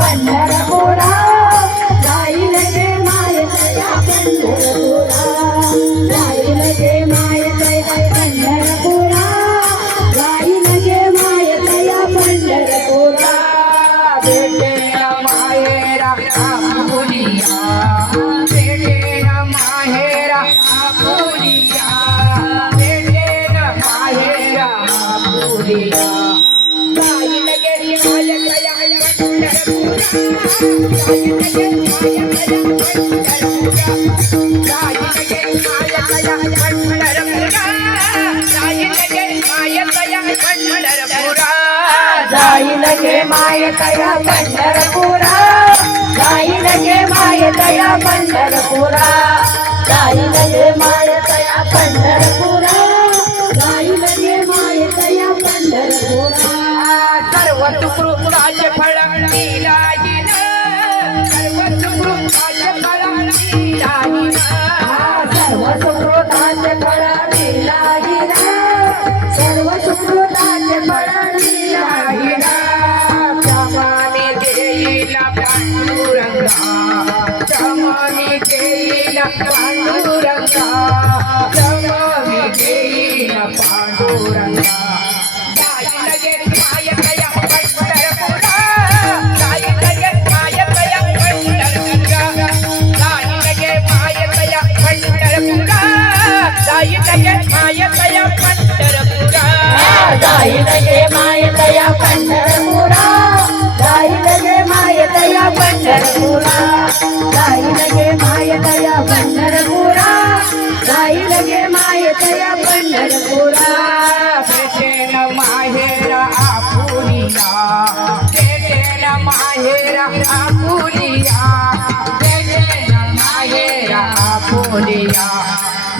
पंढरपुरा जाईल गे माय तया पंढरपुरा जाईल गे माय तया पंढरपुरा जाईल गे माय तया पंढरपुरा बेटेला माहेरा आपुलिया बेटेला माहेरा आपुलिया बेटेला माहेरा आपुलिया जाईल गे माय तया पंढरपुरा जाईल गे माय तया पंढरपुरा जाईल गे माय तया पंढरपुरा जाईल गे माय तया पंढरपुरा जाईल गे माय तया पंढरपुरा जाईल गे माय तया पंढरपुरा जाईल गे माय तया पंढरपुरा जाईल गे माय तया पंढरपुरा सर्व सुकृताचे फळ राहील सर्व सुकृताचे फळ राहील सर्व सुकृताचे फळ राहील सर्व सुकृताचे फळ राहील जमाने देईला पांडुरंगा जमाने देईला पांडुरंगा जमाने देईला पांडुरंगा जाईल गे माय तया पंढरपुरा जाईल गे माय तया पंढरपुरा जाईल गे माय तया पंढरपुरा जाईल गे माय तया पंढरपुरा जाईल गे माय तया पंढरपुरा जाईल गे माय तया पंढरपुरा जाईल गे माय तया पंढरपुरा जाईल गे माय तया पंढरपुरा बेटेला माहेरा आपुलिया बेटेला माहेरा आपुलिया बेटेला माहेरा आपुलिया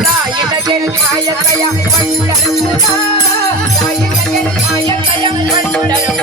जाईल गे माय तया पंढरपुरा जाईल गे माय तया पंढरपुरा